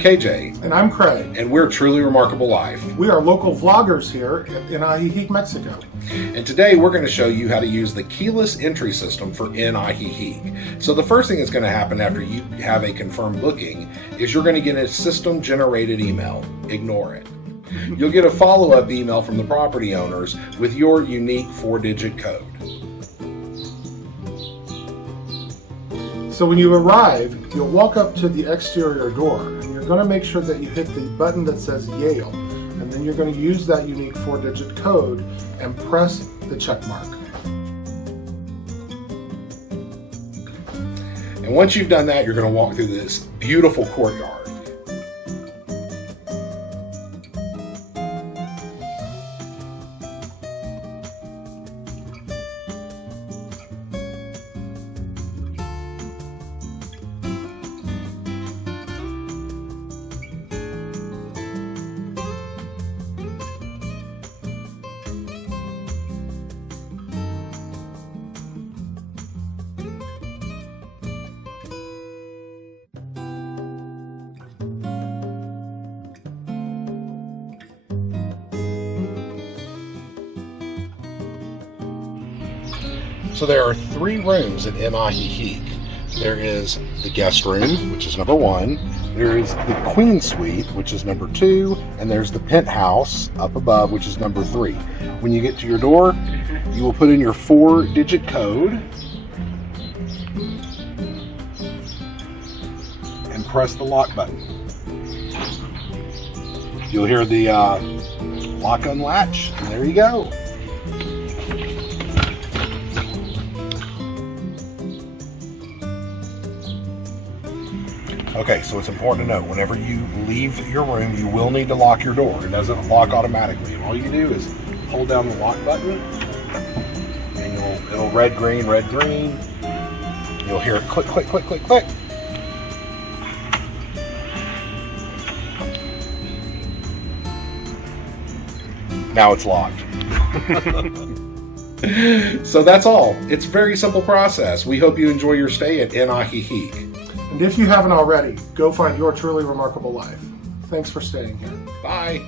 KJ. And I'm Craig. And we're Truly Remarkable Life. We are local vloggers here in Ajijic, Mexico. And today we're going to show you how to use the keyless entry system for INN AJIJIC. So the first thing that's going to happen after you have a confirmed booking is you're going to get a system-generated email. Ignore it. You'll get a follow-up email from the property owners with your unique 4-digit code. So when you arrive, you'll walk up to the exterior door and you're going to make sure that you hit the button that says Yale, and then you're going to use that unique 4-digit code and press the check mark. And once you've done that, you're going to walk through this beautiful courtyard. So there are 3 rooms in INN AJIJIC. There is the guest room, which is number 1. There is the queen suite, which is number 2. And there's the penthouse up above, which is number 3. When you get to your door, you will put in your 4-digit code and press the lock button. You'll hear the lock unlatch, and there you go. Okay, so it's important to know, whenever you leave your room, you will need to lock your door. It doesn't lock automatically. All you do is hold down the lock button, and it'll red, green, red, green. You'll hear it click, click, click, click, click. Now it's locked. So that's all. It's a very simple process. We hope you enjoy your stay at INN AJIJIC. And if you haven't already, go find your truly remarkable life. Thanks for staying here. Bye.